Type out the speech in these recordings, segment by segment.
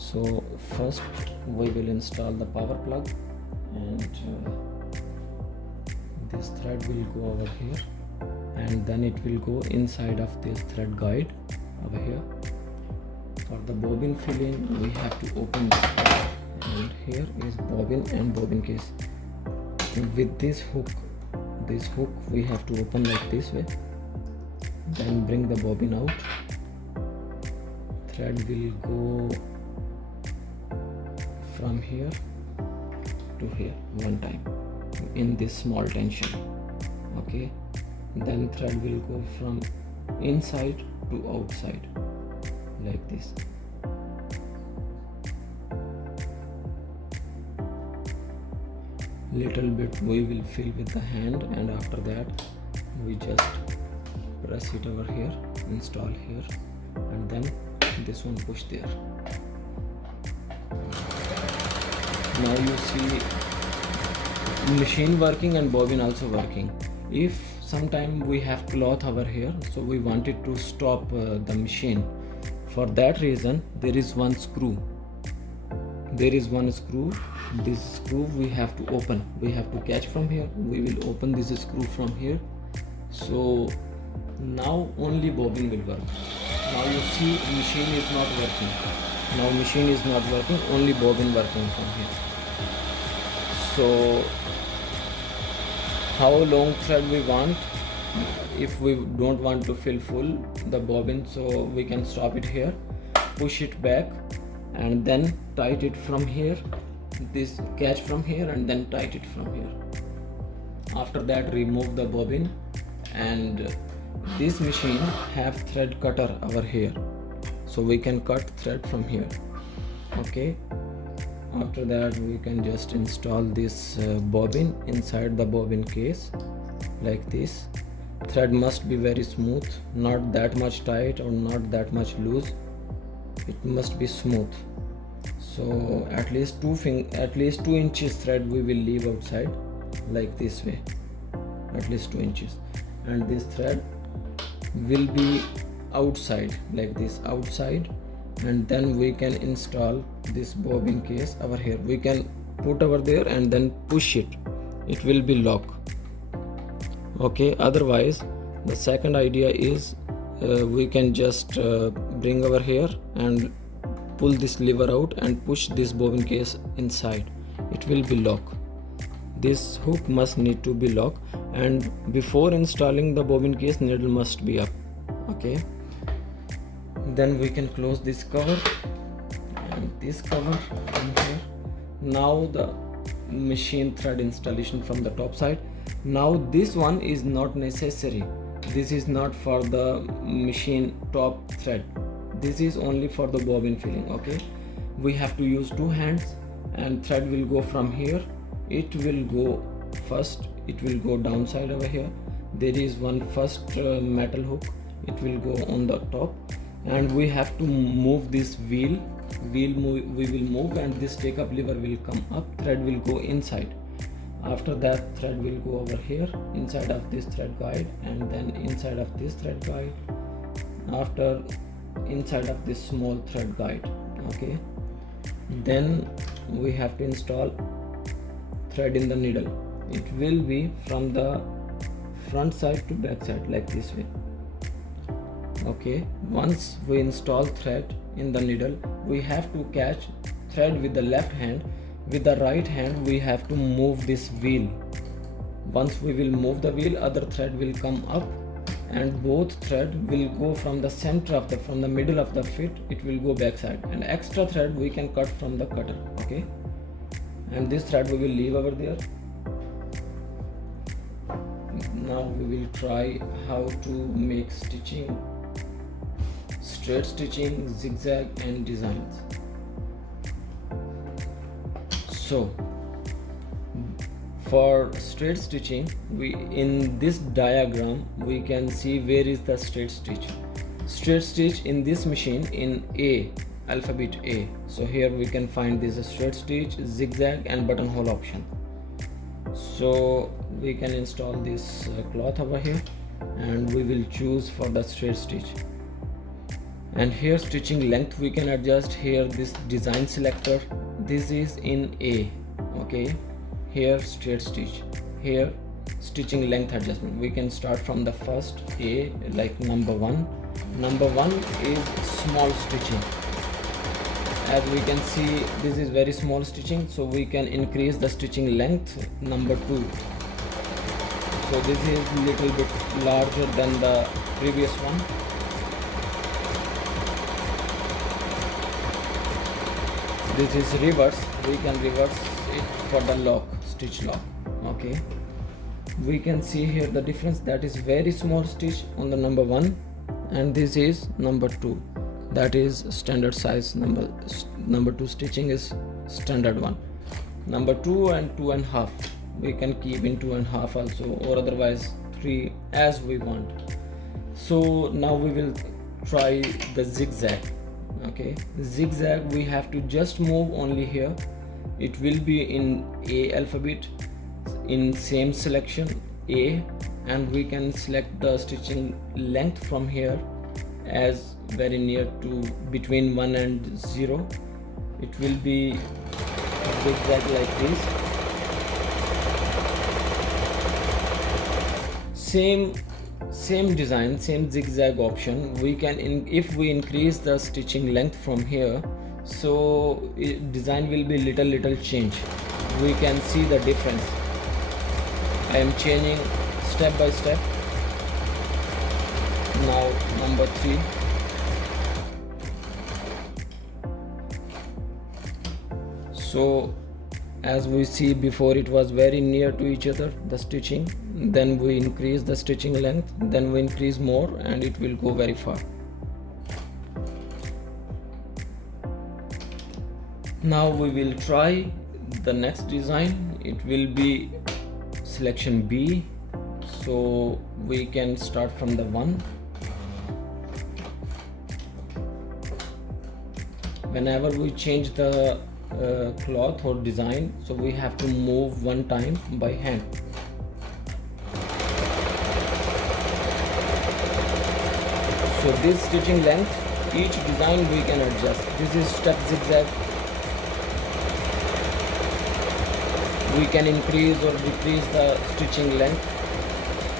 So first we will install the power plug, and this thread will go over here, and then it will go inside of this thread guide over here. For the bobbin filling, we have to open this up, and here is bobbin and bobbin case. With this hook we have to open like this way, then bring the bobbin out. Thread will go from here to here one time in this small tension. Okay, then thread will go from inside to outside like this. Little bit we will fill with the hand, and after that we just press it over here, install here, and then this one push there. Now you see machine working and bobbin also working. If sometime we have cloth over here, so we wanted to stop the machine, for that reason there is one screw. This screw we have to open, we have to catch from here. We will open this screw from here, so now only bobbin will work. Now you see machine is not working. Only bobbin working from here. So how long thread we want? If we don't want to fill full the bobbin, so we can stop it here, push it back, and then tight it from here. This catch from here and then tight it from here. After that remove the bobbin, and this machine have thread cutter over here, so we can cut thread from here. Okay, after that we can just install this bobbin inside the bobbin case like this. Thread must be very smooth, not that much tight or not that much loose. It must be smooth. So at least 2 inches thread we will leave outside like this way, at least 2 inches, and this thread will be outside like this, outside. And then we can install this bobbin case over here. We can put over there and then push it, it will be lock. Okay, otherwise the second idea is we can just bring over here and pull this lever out and push this bobbin case inside. It will be lock. This hook must need to be lock, and before installing the bobbin case, needle must be up. Okay, then we can close this cover and this cover from here. Now the machine thread installation from the top side. Now this one is not necessary. This is not for the machine top thread. This is only for the bobbin filling. Okay, we have to use 2 hands, and thread will go from here. It will go first, it will go downside over here. There is one first metal hook, it will go on the top, and we have to move this wheel. We will move, and this take up lever will come up. Thread will go inside. After that, thread will go over here inside of this thread guide, and then inside of this thread guide. After inside of this small thread guide. Okay, then we have to install thread in the needle. It will be from the front side to back side like this way. Okay, once we install thread in the needle, we have to catch thread with the left hand. With the right hand we have to move this wheel. Once we will move the wheel, other thread will come up, and both thread will go from the center of from the middle of the fit. It will go back side, and extra thread we can cut from the cutter. Okay, and this thread we will leave over there. Now we will try how to make stitching, straight stitching, zigzag and designs. So for straight stitching, in this diagram we can see where is the straight stitch. Straight stitch in this machine in A, alphabet A. So here we can find this straight stitch, zigzag and buttonhole option. So we can install this cloth over here, and we will choose for the straight stitch. And here stitching length we can adjust. Here this design selector, this is in A, okay. Here straight stitch, here stitching length adjustment. We can start from the first A, like number 1. Number 1 is small stitching. As we can see, this is very small stitching, so we can increase the stitching length. Number 2, so this is little bit larger than the previous one. This is reverse, we can reverse it for the lock, stitch lock, okay. We can see here the difference, that is very small stitch on the number 1, and this is number 2, that is standard size. Number 2 stitching is standard one. Number 2 and 2.5, we can keep in 2.5 also, or otherwise 3, as we want. So now we will try the zigzag, okay. Zigzag, we have to just move only here. It will be in A alphabet, in same selection A, and we can select the stitching length from here as very near to between 1 and 0. It will be zigzag like this. Same design, same zigzag option. We can if we increase the stitching length from here, so design will be little change. We can see the difference. I am changing step by step. Now number 3. So as we see, before it was very near to each other, the stitching, then we increase the stitching length, then we increase more, and it will go very far. Now we will try the next design. It will be selection B, so we can start from the 1. Whenever we change the cloth or design, so we have to move one time by hand. So this stitching length, each design we can adjust. This is step zigzag. We can increase or decrease the stitching length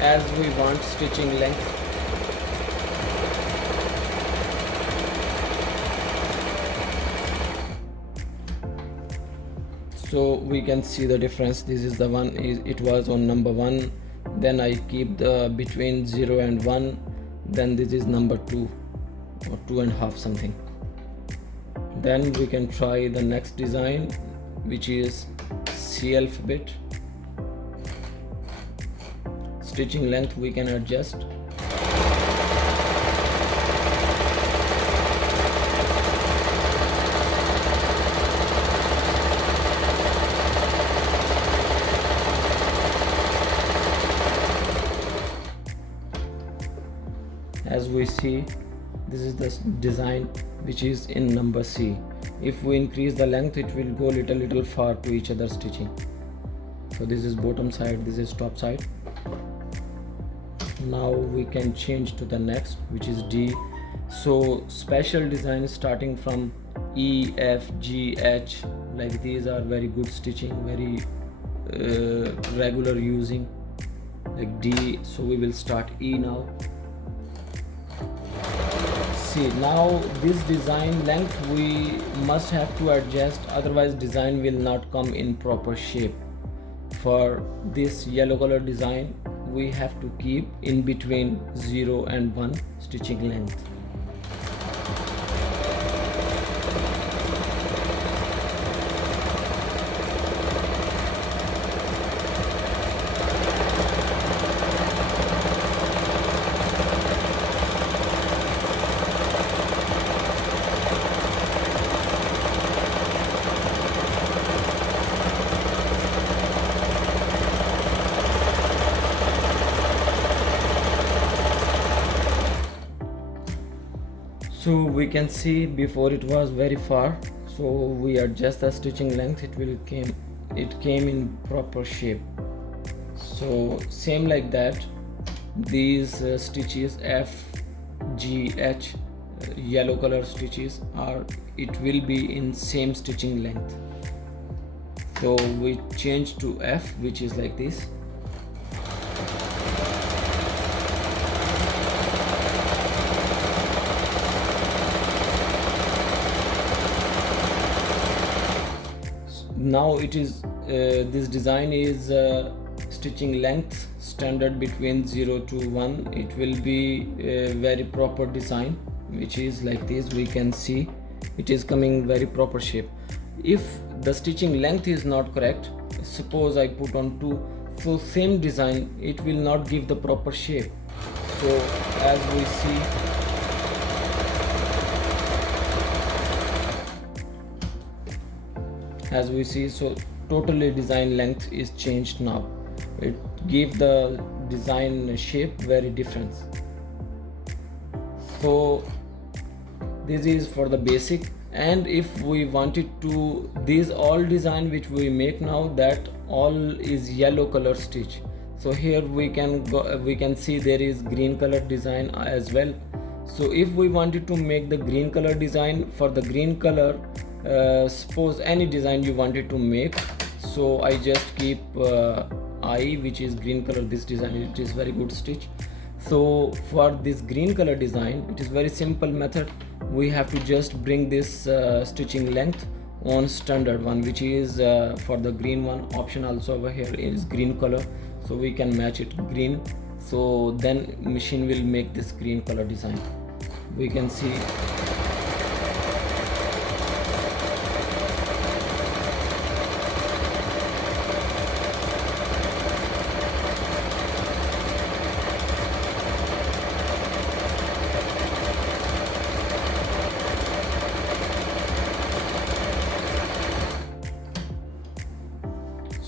as we want stitching length. So we can see the difference. This is the one, it was on number 1, then I keep the between 0 and 1, then this is number 2 or 2.5 something. Then we can try the next design, which is C alphabet. Stitching length we can adjust. As we see, this is the design which is in number C. If we increase the length, it will go little far to each other stitching. So this is bottom side, this is top side. Now we can change to the next, which is D. So special design starting from E, F, G, H, like these are very good stitching, very regular using, like D. So we will start E now. See, now this design length we must have to adjust, otherwise design will not come in proper shape. For this yellow color design, we have to keep in between 0 and 1 stitching length. So we can see before it was very far, so we adjust the stitching length, it came in proper shape. So same like that, these stitches F, G, H, yellow color stitches, or it will be in same stitching length. So we change to F, which is like this. Now it is this design is stitching length standard between 0 to 1. It will be a very proper design, which is like this. We can see it is coming very proper shape. If the stitching length is not correct, suppose I put on 2, so same design, it will not give the proper shape. So as we see, so totally design length is changed now. It gives the design shape very different. So this is for the basic. And if we wanted to, these all design which we make now, that all is yellow color stitch. So here we can go, we can see there is green color design as well. So if we wanted to make the green color design, for the green color, suppose any design you wanted to make, so I just keep I, which is green color. This design, it is very good stitch. So for this green color design, it is very simple method. We have to just bring this stitching length on standard one, which is for the green one. Option also over here is green color, so we can match it green. So then machine will make this green color design. We can see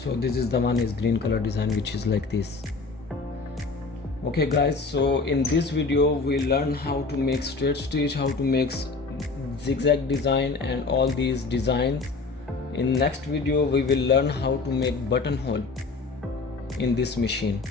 so this is the one is green color design, which is like this. Okay guys, so in this video we learn how to make straight stitch, how to make zigzag design and all these designs. In next video we will learn how to make buttonhole in this machine.